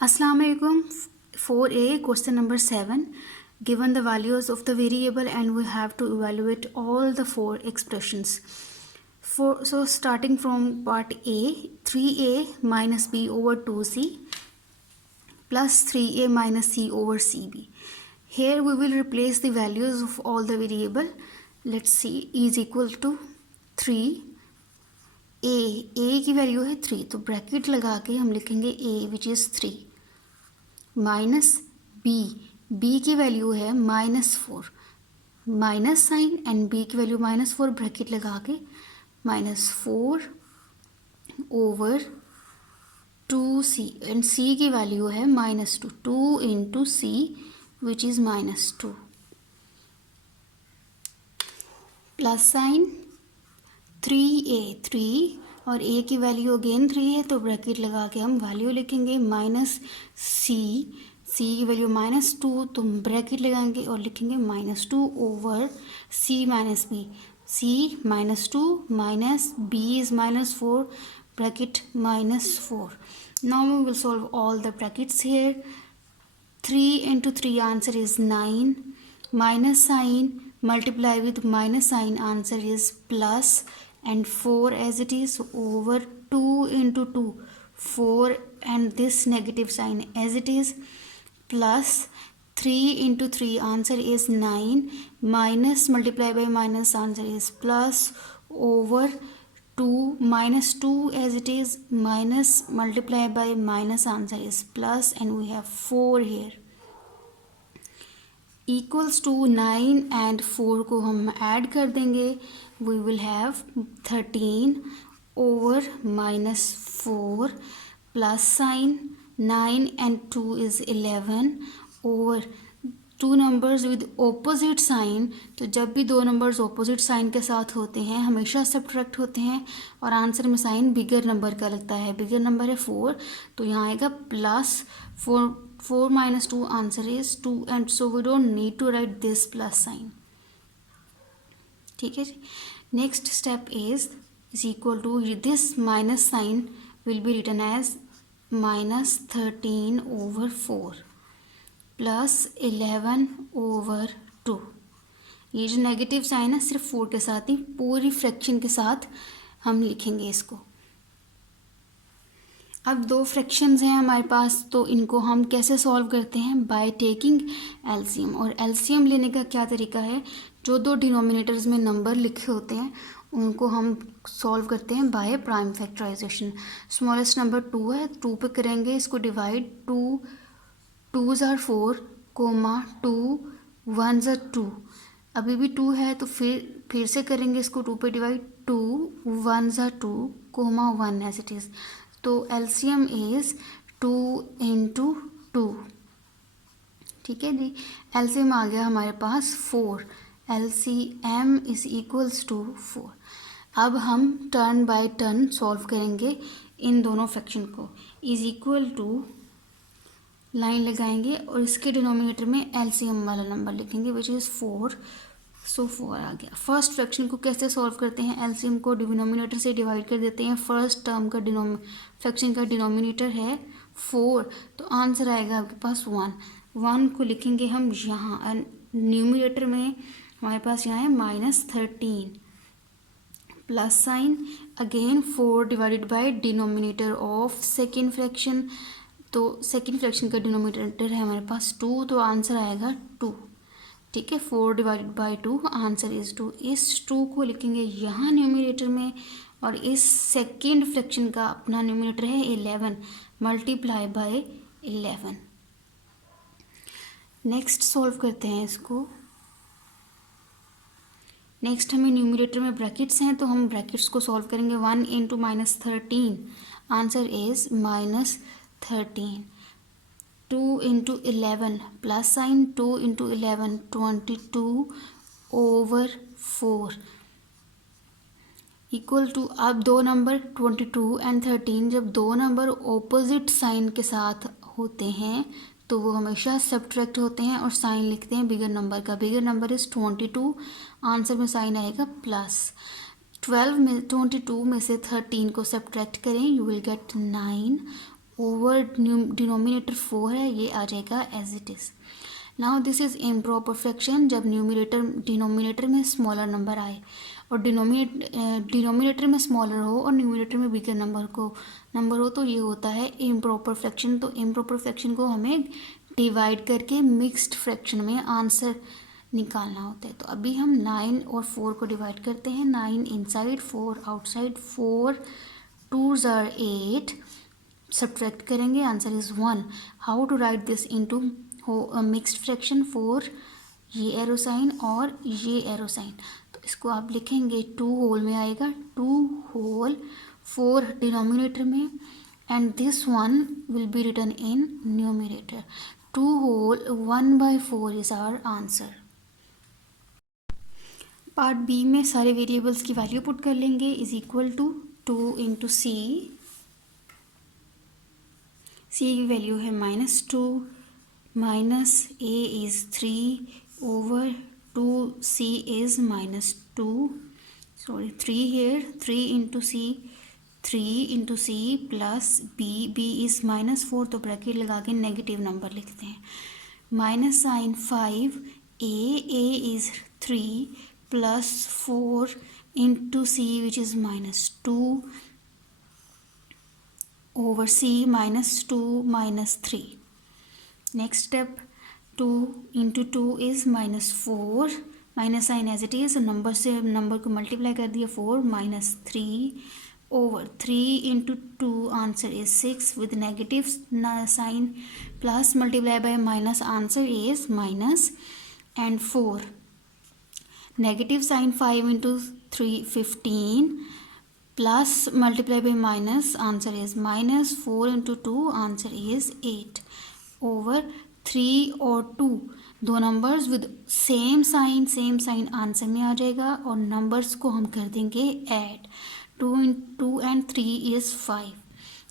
Assalamu alaikum. 4a question number 7. Given the values of the variable and we have to evaluate all the four expressions. So starting from part A, 3a minus b over 2c plus 3a minus c over cb. Here we will replace the values of all the variable. Let's see, is equal to 3. a की value है 3, तो bracket लगा के हम लिखेंगे a which is 3 minus b की value है -4, minus sign and b की वैल्यू -4, ब्रैकेट लगा के -4 ओवर 2c एंड c की वैल्यू है -2 into c which is -2 plus sign 3 और a की वैल्यू अगेन 3 है, तो ब्रैकेट लगा के हम वैल्यू लिखेंगे -c की वैल्यू -2, तो ब्रैकेट लगाएंगे और लिखेंगे -2 over c minus b, c -2 minus b is -4, bracket -4. Now we will solve all the brackets here. 3 into 3 answer is 9, minus sign multiply with minus sign answer is plus, and 4 as it is over 2 into 2 4 and this negative sign as it is plus 3 into 3 answer is 9, minus multiply by minus answer is plus over 2 minus 2 as it is minus multiply by minus answer is plus, and we have 4 here equals to 9 and 4 को हम add कर देंगे. We will have 13 over -4 plus sign 9 and 2 is 11 over 2 numbers with opposite sign. तो जब भी दो numbers opposite sign के साथ होते हैं हमेशा सब्ट्रैक्ट होते हैं और आंसर में साइन बिगर नंबर का लगता है. बिगर नंबर है 4, तो यहाँ आएगा +4 minus 2 answer is 2, and so we don't need to write this plus sign. ठीक है जी. Next step is equal to this minus sign will be written as -13 over 4 plus 11 over 2. ये जो नेगेटिव साइन है सिर्फ 4 के साथ ही, पूरी फ्रैक्शन के साथ हम लिखेंगे इसको. अब दो फ्रैक्शंस हैं हमारे पास, तो इनको हम कैसे सॉल्व करते हैं? By taking LCM. और एलसीएम लेने का क्या तरीका है? जो दो डिनोमिनेटर्स में नंबर लिखे होते हैं उनको हम सॉल्व करते हैं by prime factorization. Smallest number 2 है, 2 पे करेंगे इसको डिवाइड. 2 ज़ार 4 कोमा 2 1 ज़ार 2. अभी भी 2 है तो फिर से करेंगे इसको 2 पे डिवाइड. 2 1 ज़ार 2 कोमा 1 एज इट इज़. तो एलसीएम इज़ 2 इंटू 2. ठीक है जी. एलसीएम आ गया हमारे पास 4. LCM is equals to 4. अब हम टर्न बाय टर्न सॉल्व करेंगे इन दोनों फ्रैक्शन को. इज इक्वल टू लाइन लगाएंगे और इसके डिनोमिनेटर में एलसीएम वाला नंबर लिखेंगे विच इज़ 4. सो 4 आ गया. फर्स्ट फ्रैक्शन को कैसे सॉल्व करते हैं? एलसीएम को डिनोमिनेटर से डिवाइड कर देते हैं. फर्स्ट टर्म का फ्रैक्शन का डिनोमिनेटर है 4, तो आंसर आएगा आपके पास 1 को लिखेंगे हम यहाँ. एंड न्यूमिनेटर में हमारे पास यहाँ है -13 plus sign again 4 divided by denominator of second fraction. तो सेकेंड फ्रैक्शन का डिनोमिनेटर है हमारे पास 2, तो आंसर आएगा 2. ठीक है. 4 डिवाइडेड बाई 2 आंसर इज 2. इस 2 को लिखेंगे यहाँ न्यूमिनेटर में और इस सेकेंड फ्रैक्शन का अपना न्यूमिनेटर है 11 मल्टीप्लाई बाय 11. नेक्स्ट सॉल्व करते हैं इसको. नेक्स्ट हमें न्यूमिनेटर में ब्रैकेट्स हैं तो हम ब्रैकेट्स को सॉल्व करेंगे. 1 into -13 answer is -13. 2 into 11 plus sign 2 into 11 22 over 4 equal to. अब दो नंबर 22 एंड 13 जब दो नंबर ऑपोजिट साइन के साथ होते हैं तो वो हमेशा सब्ट्रैक्ट होते हैं और साइन लिखते हैं बिगर नंबर का. Bigger number is 22. आंसर में साइन आएगा प्लस. 22 में से 13 को सब्ट्रैक्ट करें, you will get 9 over denominator 4 है, ये आ जाएगा as it is. Now this is improper fraction, जब डिनोमिनेटर में स्मॉलर नंबर आए और डिनोमिनेटर में स्मॉलर हो और न्यूमिनेटर में बिगर नंबर हो तो ये होता है इम्प्रॉपर फ्रैक्शन। तो इम्प्रॉपर फ्रैक्शन को हमें डिवाइड करके मिक्स्ड फ्रैक्शन में आंसर निकालना होता है। तो अभी हम 9 और 4 को डिवाइड करते हैं, 9 inside 4 outside, 4 2s are 8, subtract करेंगे, answer is 1। How to write this into mixed fraction, 4 ये एरो साइन और ये एरो साइन, तो इसको आप लिखेंगे 2 होल में आएगा, 2 होल 4 डिनोमिनेटर में and this one will be written in numerator. 2 whole 1/4 is our answer. Part B में सारे वेरिएबल्स की वैल्यू पुट कर लेंगे, is equal to 2 into C की वैल्यू है -2 minus A is 3 over 2c is -2, sorry 3 here, 3 into c, 3 into c plus b is -4, तो bracket लगा के नेगेटिव नंबर लिखते हैं, minus sign 5, a is 3 plus 4 into c which is -2 over c -2 -3. Next step, 2 into 2 is -4, minus sign as it is, नंबर से नंबर को multiply कर दिया, 4 -3 over 3 into 2 answer is 6 with negative sign, plus multiply by minus answer is minus and 4 negative sign 5 into 3 15 plus multiply by minus answer is -4 into 2 answer is 8 over 3 और 2 दो numbers with same sign answer में आ जाएगा और numbers को हम कर देंगे ऐड, 2 and 3 इज़ 5।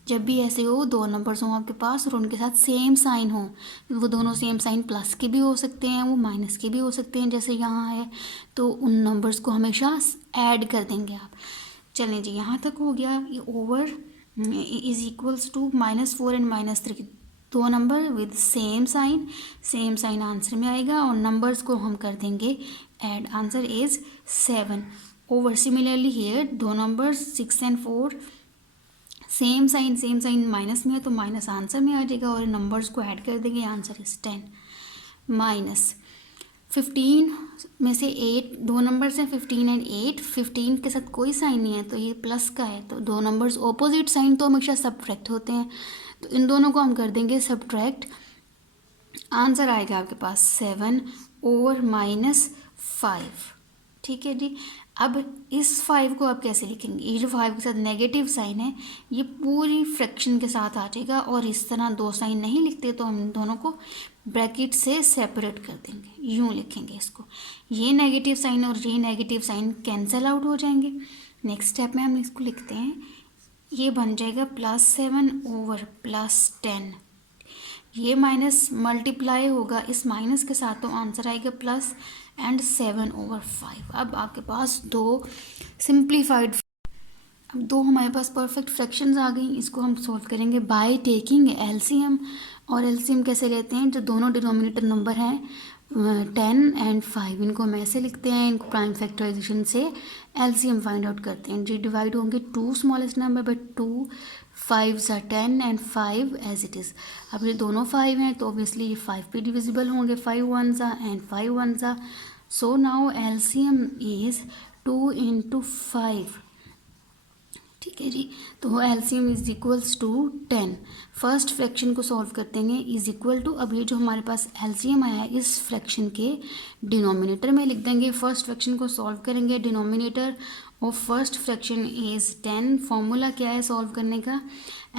जब भी ऐसे हो दो नंबर्स हों आपके पास और उनके साथ सेम साइन हो, वो दोनों सेम साइन प्लस के भी हो सकते हैं, वो माइनस के भी हो सकते हैं जैसे यहाँ है, तो उन नंबर्स को हमेशा ऐड कर देंगे आप। चलें जी, यहाँ तक हो गया। ये over is equals to -4 and -3, दो number with same sign answer में आएगा और नंबर्स को हम कर देंगे add, answer is 7 over. Similarly here दो numbers 6 and 4 same sign minus में है तो माइनस आंसर में आ जाएगा और नंबर्स को ऐड कर देंगे, आंसर इज 10 माइनस 15 में से 8 दो नंबर्स हैं 15 and 8, 15 के साथ कोई साइन नहीं है तो ये प्लस का है, तो दो नंबर्स ऑपोजिट साइन तो हमेशा सब्ट्रैक्ट होते हैं, तो इन दोनों को हम कर देंगे सब्ट्रैक्ट, आंसर आएगा आपके पास 7 ओवर -5। ठीक है जी। अब इस 5 को आप कैसे लिखेंगे, ये जो 5 के साथ नेगेटिव साइन है ये पूरी फ्रैक्शन के साथ आ जाएगा और इस तरह दो साइन नहीं लिखते तो हम दोनों को ब्रैकेट से सेपरेट कर देंगे, यूँ लिखेंगे इसको, ये नेगेटिव साइन और ये नेगेटिव साइन कैंसिल आउट हो जाएंगे। नेक्स्ट स्टेप में हम इसको लिखते हैं, ये बन जाएगा +7 ओवर +10, ये माइनस मल्टीप्लाई होगा इस माइनस के साथ तो आंसर आएगा प्लस एंड 7 ओवर 5। अब आपके पास दो सिंप्लीफाइड, अब दो हमारे पास परफेक्ट फ्रैक्शंस आ गई, इसको हम सॉल्व करेंगे बाय टेकिंग एलसीएम। और एलसीएम कैसे लेते हैं, जो दोनों डिनोमिनेटर नंबर हैं 10 and 5, इनको हम ऐसे लिखते हैं, इनको प्राइम फैक्टराइजेशन से एलसीएम फाइंड आउट करते हैं। जी डिवाइड होंगे 2 smallest number by 2, 5s are 10 and 5 as it is. अब ये दोनों 5 हैं तो ऑब्वियसली ये 5 पे डिविजिबल होंगे, 5 1s are and 5 1s are, so now LCM is 2 into 5। ठीक है जी, तो LCM is equals to 10। First fraction को सॉल्व करते हैं, इज इक्वल टू, अब ये जो हमारे पास एलसीएम आया है इस फ्रैक्शन के डिनोमिनेटर में लिख देंगे। फर्स्ट फ्रैक्शन को सॉल्व करेंगे, denominator of first fraction is 10। Formula क्या है सॉल्व करने का,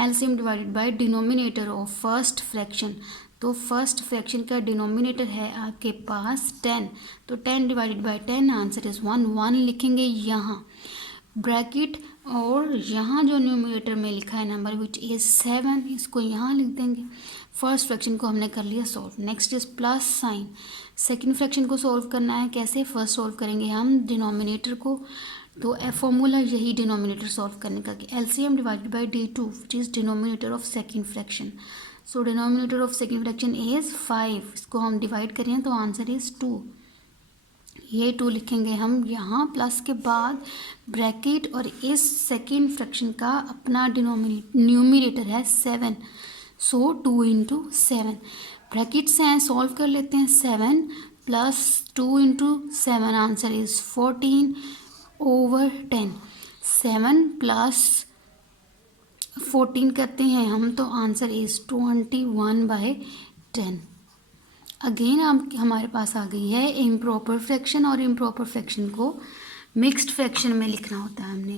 LCM divided by denominator of first fraction, तो फर्स्ट फ्रैक्शन का डिनोमिनेटर है आपके पास 10, तो 10 डिवाइडेड बाय 10 आंसर इज़ 1 लिखेंगे यहाँ ब्रैकेट, और यहाँ जो न्यूमरेटर में लिखा है नंबर विच इज़ 7, इसको यहाँ लिख देंगे। फर्स्ट फ्रैक्शन को हमने कर लिया solve. Next is plus sign, second fraction को सॉल्व करना है कैसे, फर्स्ट सॉल्व करेंगे हम डिनोमिनेटर को, तो फॉर्मूला यही डिनोमिनेटर सॉल्व करने का कि LCM divided bye D2 which is denominator of second fraction. So denominator of second fraction is 5. इसको हम डिवाइड करें तो आंसर इज़ 2. ये 2 लिखेंगे हम यहाँ प्लस के बाद ब्रैकेट, और इस सेकेंड फ्रैक्शन का अपना न्यूमिनेटर है 7. सो 2 इंटू 7 ब्रैकेट्स हैं, सॉल्व कर लेते हैं. 7 plus 2 into 7 answer is 14 over 10. 7 plus 14 करते हैं हम तो आंसर इज़ 21/10. अगेन हमारे पास आ गई है इम्प्रॉपर फ्रैक्शन, और इम्प्रॉपर फ्रैक्शन को मिक्स्ड फ्रैक्शन में लिखना होता है हमने.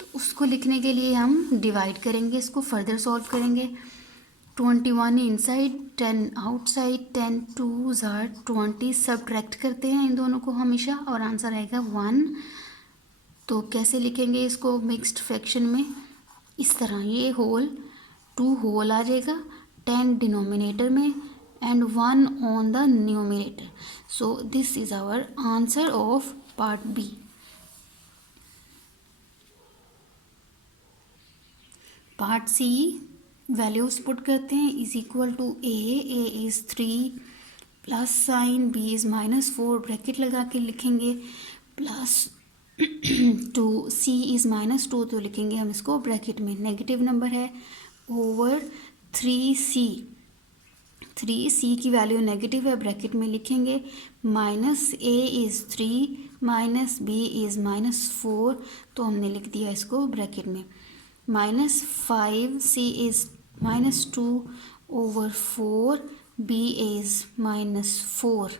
तो उसको लिखने के लिए हम डिवाइड करेंगे, इसको फर्दर सॉल्व करेंगे. 21 inside 10 outside, 10 2s are 20. Subtract करते हैं इन दोनों को हमेशा और आंसर आएगा 1. तो कैसे लिखेंगे इसको मिक्स्ड फ्रैक्शन में? इस तरह, ये होल 2 होल आ जाएगा, 10 डिनोमिनेटर में and 1 on the numerator. So this is our answer of part B. Part C values put करते हैं. is equal to a is 3 plus sign, b is -4 bracket लगा के लिखेंगे, प्लस 2 c is -2 तो लिखेंगे हम इसको ब्रैकेट में, नेगेटिव नंबर है, ओवर 3c. 3c की वैल्यू नेगेटिव है, ब्रैकेट में लिखेंगे, minus a is 3 minus b is -4 तो हमने लिख दिया इसको ब्रैकेट में, -5c is -2 over 4 b is -4.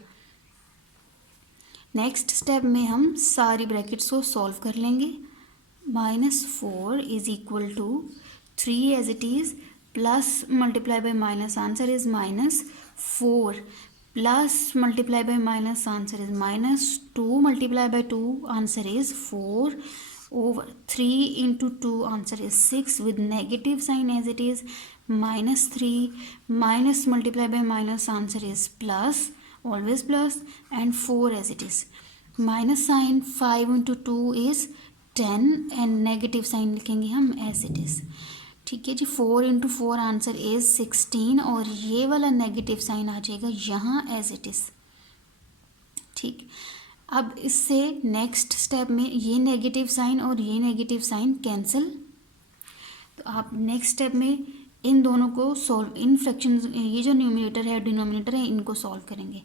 Next step में हम सारी ब्रैकेट्स को सॉल्व कर लेंगे. -4 is equal to 3 as it is, plus multiply by minus answer is -4, plus multiply by minus answer is -2, multiply by 2 answer is 4 over 3 into 2 answer is 6 with negative sign as it is, -3 minus multiply by minus answer is plus, always plus, and 4 as it is. Minus sign 5 into 2 is 10 and negative sign लिखेंगे हम as it is. ठीक है जी. 4 into 4 answer is 16 और ये वाला negative sign आ जाएगा यहाँ एज इट इज़. ठीक, अब इससे नेक्स्ट स्टेप में ये नेगेटिव साइन और ये नेगेटिव साइन कैंसिल. तो आप नेक्स्ट स्टेप में इन दोनों को सॉल्व, इन फ्रैक्शन, ये जो न्यूमिनेटर है डिनोमिनेटर है इनको सॉल्व करेंगे.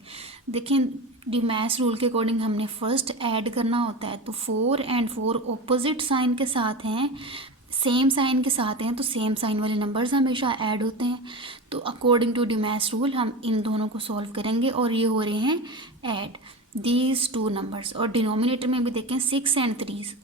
देखें डिमैस रूल के अकॉर्डिंग हमने फर्स्ट ऐड करना होता है, तो 4 and 4 ऑपोजिट साइन के साथ हैं, सेम साइन के साथ हैं, तो सेम साइन वाले नंबर्स हमेशा ऐड होते हैं. तो अकॉर्डिंग टू डिमैस रूल हम इन दोनों को सॉल्व करेंगे और ये हो रहे हैं ऐड दीज 2 नंबर्स. और डिनोमिनेटर में भी देखें 6 and 3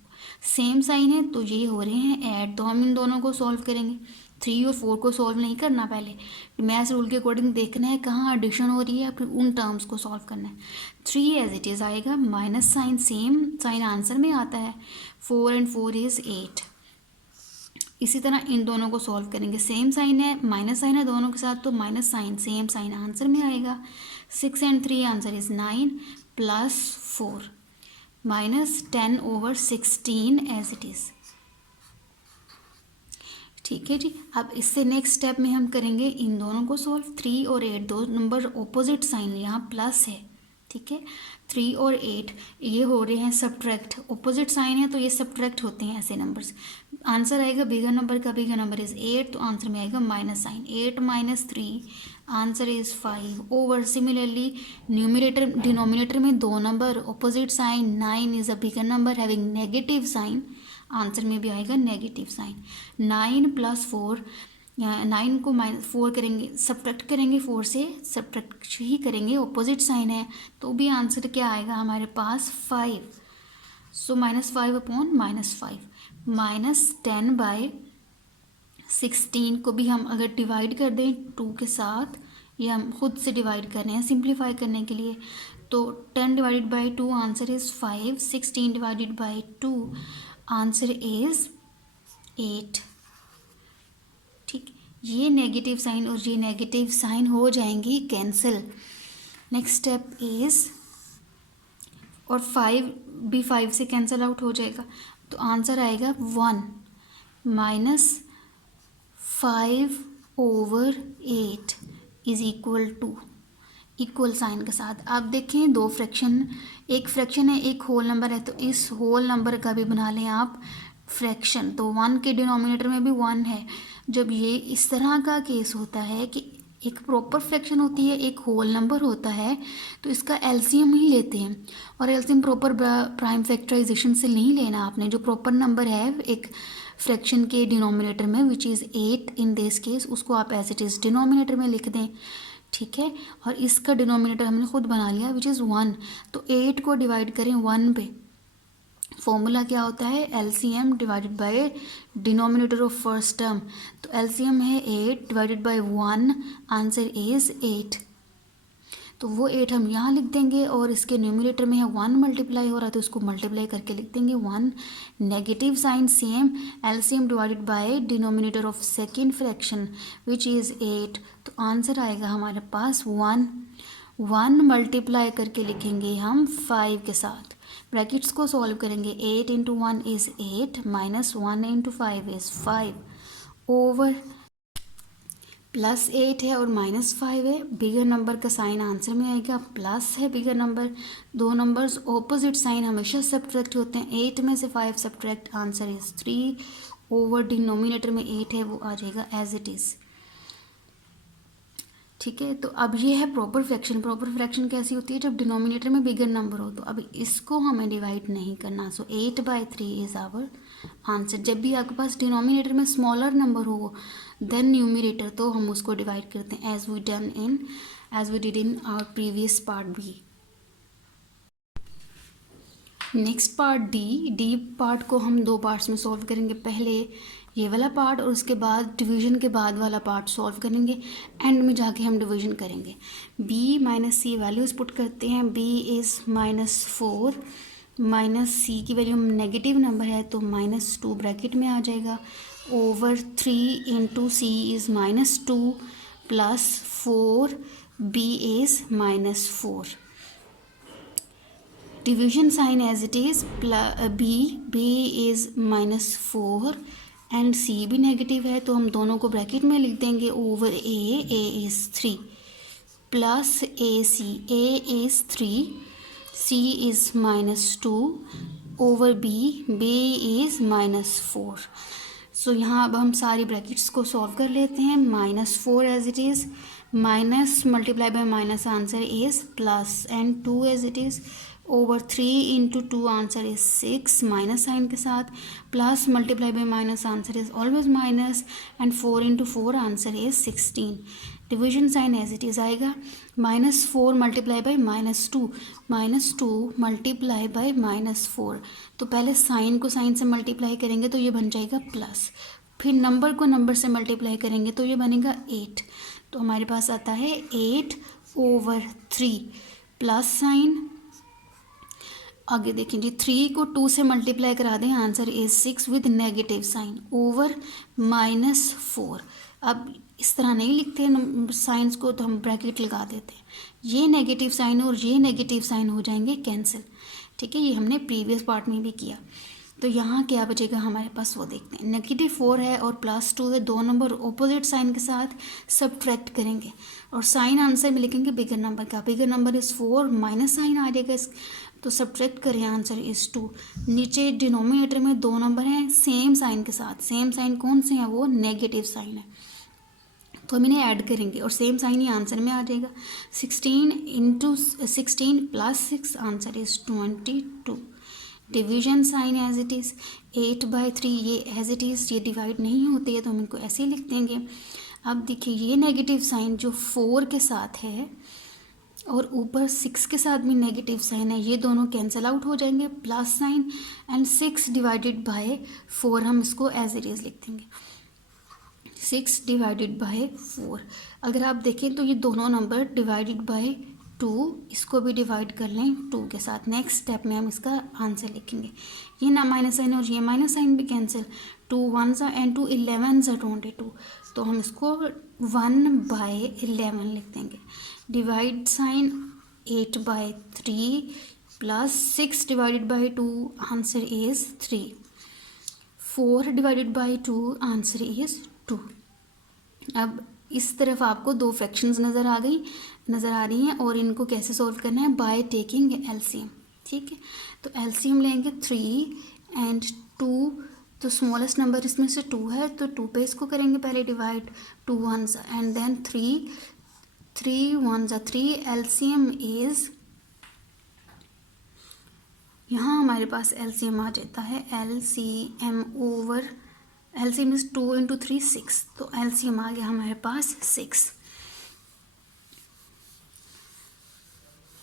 सेम साइन है तो ये हो रहे हैं ऐड, तो हम इन दोनों को सॉल्व करेंगे. 3 और 4 को सॉल्व नहीं करना, पहले डिमैस रूल के अकॉर्डिंग देखना है कहाँ एडिशन हो रही है, फिर उन टर्म्स को सॉल्व करना है. 3 एज इट इज़ आएगा, minus sign same sign answer में आता है, 4 and 4 इज़ 8. इसी तरह इन दोनों को सॉल्व करेंगे, सेम साइन है, माइनस साइन है दोनों के साथ, तो minus sign same sign answer में आएगा. 6 and 3 answer is 9 plus 4 -10 over 16 as it is. ठीक है जी. अब इससे नेक्स्ट स्टेप में हम करेंगे इन दोनों को सॉल्व. 3 और 8 दो नंबर ऑपोजिट साइन, यहाँ प्लस है. ठीक है, 3 और 8 ये हो रहे हैं सब्ट्रैक्ट, ऑपोजिट साइन है तो ये सब्ट्रैक्ट होते हैं ऐसे नंबर्स. आंसर आएगा बिगर नंबर का, बिगर नंबर इज़ 8 तो आंसर में आएगा minus sign. 8 - 3 answer is 5 over. Similarly numerator denominator में 2 नंबर opposite sign, 9 is a bigger number having negative sign, answer में भी आएगा नेगेटिव साइन. 9 + 4, 9 को -4 करेंगे, सब्ट्रैक्ट करेंगे 4 से, सब्ट्रैक्ट ही करेंगे, ऑपोजिट साइन है तो भी आंसर क्या आएगा हमारे पास 5. सो -5 अपॉन -5, -10/16 को भी हम अगर डिवाइड कर दें 2 के साथ, ये हम खुद से डिवाइड कर रहे हैं सिंप्लीफाई करने के लिए, तो 10 divided by 2 answer is 5, 16 divided by 2 answer is 8. ठीक, ये नेगेटिव साइन और ये नेगेटिव साइन हो जाएंगी कैंसिल. नेक्स्ट स्टेप इज़, और 5 भी 5 से कैंसिल आउट हो जाएगा, तो आंसर आएगा 1 minus 5/8 is equal to, equal sign के साथ। आप देखें दो फ्रैक्शन, एक फ्रैक्शन है एक होल नंबर है, तो इस होल नंबर का भी बना लें आप फ्रैक्शन, तो 1 के डिनोमिनेटर में भी 1 है। जब ये इस तरह का केस होता है कि एक प्रॉपर फ्रैक्शन होती है एक होल नंबर होता है, तो इसका एलसीएम ही लेते हैं। और एलसीएम प्रॉपर प्राइम फैक्टराइजेशन से नहीं लेना आपने, जो प्रॉपर नंबर है एक फ्रैक्शन के डिनोमिनेटर में विच इज़ 8 इन दिस केस, उसको आप एज इट इज़ डिनोमिनेटर में लिख दें, ठीक है। और इसका डिनोमिनेटर हमने खुद बना लिया विच इज़ 1, तो 8 को डिवाइड करें 1 पे, फॉर्मूला क्या होता है LCM divided by denominator of first term, तो एलसीएम है 8 डिवाइडेड बाय 1, आंसर इज 8। तो वो 8 हम यहाँ लिख देंगे और इसके न्यूमिनेटर में है 1 मल्टीप्लाई हो रहा है, तो उसको मल्टीप्लाई करके लिख देंगे 1, negative sign same, LCM divided by denominator of second fraction which is 8, तो आंसर आएगा हमारे पास 1 मल्टीप्लाई करके लिखेंगे हम 5 के साथ, ब्रैकेट्स को सॉल्व करेंगे, 8 into 1 is 8 minus 1 into 5 is 5 over plus 8 है और माइनस 5 है, बिगर नंबर का साइन आंसर में आएगा, प्लस है बिगर नंबर, दो नंबर्स ऑपोजिट साइन हमेशा सब्ट्रैक्ट होते हैं, 8 में से 5 subtract answer is 3 over denominator में 8 है वो आ जाएगा एज इट इज़, ठीक है। तो अब ये है प्रॉपर फ्रैक्शन। प्रॉपर फ्रैक्शन कैसी होती है जब डिनोमिनेटर में बिगर नंबर हो, तो अब इसको हमें डिवाइड नहीं करना, सो 8/3 इज़ आवर आंसर। जब भी आपके पास डिनोमिनेटर में स्मॉलर नंबर हो देन न्यूमिनेटर, तो हम उसको डिवाइड करते हैं as we did in our previous part B. Next part D part को हम दो पार्ट्स में सॉल्व करेंगे, पहले ये वाला पार्ट और उसके बाद डिवीजन के बाद वाला पार्ट सॉल्व करेंगे, एंड में जाके हम डिवीजन करेंगे। b माइनस सी वैल्यूज़ पुट करते हैं, b इज़ -4, माइनस सी की वैल्यू नेगेटिव नंबर है तो -2 ब्रैकेट में आ जाएगा, over 3 into C is -2 plus 4, b is -4, division sign as it is, b is -4 and c भी नेगेटिव है, तो हम दोनों को ब्रैकेट में लिख देंगे, over a is 3 plus a is 3, c is -2 over b is -4। So यहाँ अब हम सारी ब्रैकेट्स को सॉल्व कर लेते हैं, -4 as it is, minus multiply by minus answer is plus, and 2 as it is, over 3 into 2 answer is 6 minus sign के साथ, plus multiply by minus answer is always minus, and 4 into 4 answer is 16। Division sign as it is आएगा, -4 multiply by -2, -2 multiply bye -4, तो पहले sign को sign से multiply करेंगे तो ये बन जाएगा प्लस, फिर नंबर को नंबर से मल्टीप्लाई करेंगे तो ये बनेगा 8, तो हमारे पास आता है 8/3 प्लस साइन, आगे देखें जी 3 को 2 से मल्टीप्लाई करा दें, answer is 6 with negative sign, over -4। अब इस तरह नहीं लिखते साइंस को, तो हम ब्रैकेट लगा देते हैं, ये नेगेटिव साइन और ये नेगेटिव साइन हो जाएंगे कैंसिल, ठीक है, ये हमने प्रीवियस पार्ट में भी किया। तो यहाँ क्या बचेगा हमारे पास वो देखते हैं, -4 है और +2 है, दो नंबर ऑपोजिट साइन के साथ सब्ट्रैक्ट करेंगे और साइन आंसर में लिखेंगे बिगर नंबर का, bigger number is 4, minus sign आ जाएगा तो सब्ट्रैक्ट करें, आंसर इज़ 2। नीचे डिनोमिनेटर में दो नंबर हैं सेम साइन के साथ, सेम साइन कौन से हैं, वो नेगेटिव साइन है, तो हम इन्हें ऐड करेंगे और सेम साइन ही आंसर में आ जाएगा, 16 into 16 plus 6 answer is 22। Division sign as it is, 8/3 ये एज इट इज़, ये डिवाइड नहीं होती है तो हम इनको ऐसे ही लिख देंगे। अब देखिए ये नेगेटिव साइन जो 4 के साथ है और ऊपर 6 के साथ भी नेगेटिव साइन है, ये दोनों कैंसिल आउट हो जाएंगे, plus sign and 6 divided by 4 हम इसको एज इट इज़ लिख देंगे, 6 डिवाइडेड बाय 4। अगर आप देखें तो ये दोनों नंबर डिवाइडेड बाय 2, इसको भी डिवाइड कर लें 2 के साथ, नेक्स्ट स्टेप में हम इसका आंसर लिखेंगे, ये ना माइनस साइन और ये माइनस साइन भी कैंसिल, 2 1 एंड 2 11 22, तो हम इसको 1/11 लिख देंगे, divide sign 8/3 plus 6 divided by 2 answer is 3, 4 divided by 2 answer is 2। अब इस तरफ आपको दो फ्रैक्शंस नज़र आ रही हैं और इनको कैसे सॉल्व करना है, बाय टेकिंग एलसीएम। ठीक है, तो एलसीएम लेंगे 3 एंड 2, तो स्मॉलेस्ट नंबर इसमें से 2 है, तो 2 पे इसको करेंगे पहले divide, 2 1s and then 3 1s 3, LCM is, यहाँ हमारे पास एलसीएम आ जाता है, एलसीएम ओवर एलसीएम इज 2 × 3 6, तो एलसीएम आ गया हमारे पास 6।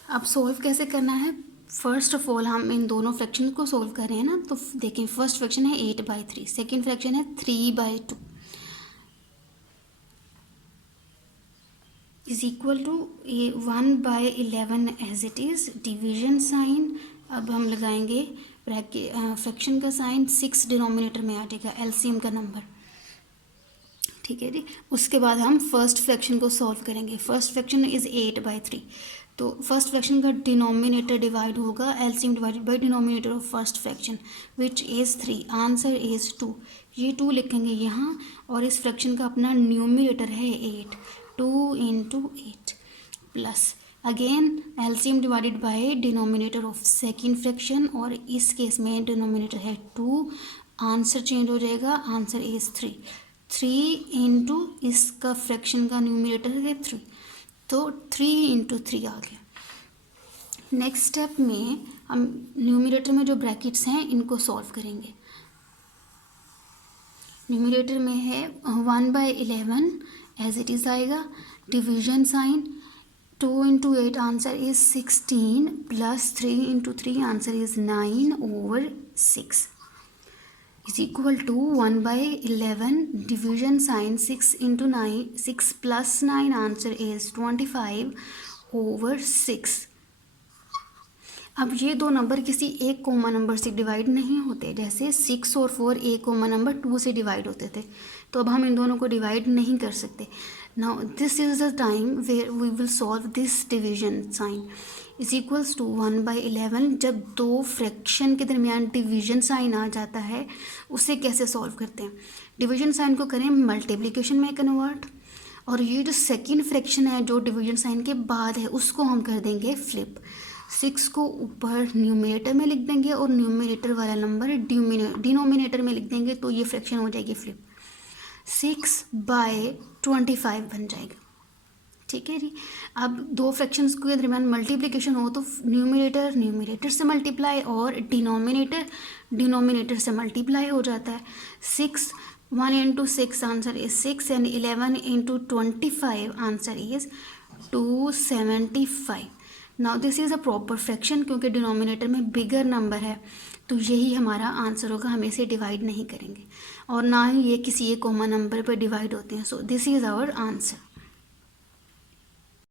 अब सॉल्व कैसे करना है, फर्स्ट ऑफ ऑल हम इन दोनों फ्रैक्शन को सॉल्व कर रहे हैं ना, तो देखें फर्स्ट फ्रैक्शन है 8/3, सेकेंड फ्रैक्शन है 3/2 is equal to 1/11 as it is, division sign अब हम लगाएंगे फ्रैक्शन का साइन, 6 डिनोमिनेटर में आ जाएगा एलसीएम का नंबर। ठीक है जी, उसके बाद हम फर्स्ट फ्रैक्शन को सॉल्व करेंगे। फर्स्ट फ्रैक्शन इज़ 8/3, तो फर्स्ट फ्रैक्शन का डिनोमिनेटर डिवाइड होगा LCM divided by denominator of first fraction which is 3, answer is 2। ये 2 लिखेंगे यहाँ, और इस फ्रैक्शन का अपना न्यूमिनेटर है 8, 2 × 8 plus again LCM divided by denominator of second fraction, और इस केस में डिनोमिनेटर है 2, आंसर चेंज हो जाएगा, आंसर इज़ 3 × इसका फ्रैक्शन का न्यूमिनेटर है 3, तो 3 × 3 आ गया। नेक्स्ट स्टेप में हम न्यूमिनेटर में जो ब्रैकेट्स हैं इनको सॉल्व करेंगे। न्यूमिनेटर में है 1/11 एज इट इज़ आएगा, division sign 2 × 8 answer is 16 plus 3 × 3 answer is 9 over 6 is equal to 1/11 division sign 6 × 9 6 plus 9 answer is 25 over 6। अब ये दो नंबर किसी एक कॉमन नंबर से डिवाइड नहीं होते, जैसे 6 और 4 एक कॉमन नंबर 2 से डिवाइड होते थे, तो अब हम इन दोनों को डिवाइड नहीं कर सकते। Now this is the time where we will solve this division sign is equals to 1/11। जब दो फ्रैक्शन के दरमियान डिवीजन साइन आ जाता है उसे कैसे सॉल्व करते हैं, डिवीजन साइन को करें मल्टीप्लिकेशन में कन्वर्ट, और ये जो सेकेंड फ्रैक्शन है जो डिवीजन साइन के बाद है उसको हम कर देंगे फ्लिप। 6 को ऊपर न्यूमिनेटर में लिख देंगे और न्यूमिनेटर वाला नंबर डिनोमिनेटर में लिख देंगे, तो ये फ्रैक्शन हो जाएगी फ्लिप, 6/25 बन जाएगा। ठीक है जी, अब दो फ्रैक्शंस के दरमियान मल्टीप्लिकेशन हो तो न्यूमिनेटर से मल्टीप्लाई और डिनोमिनेटर से मल्टीप्लाई हो जाता है। 6 1 × 6 answer is 6 and 11 × 25 answer is 275। Now this is a proper fraction, क्योंकि डिनोमिनेटर में बिगर नंबर है तो यही हमारा आंसर होगा, हम इसे डिवाइड नहीं करेंगे और ना ही ये किसी एक कॉमन नंबर पर डिवाइड होते हैं। So this is our answer.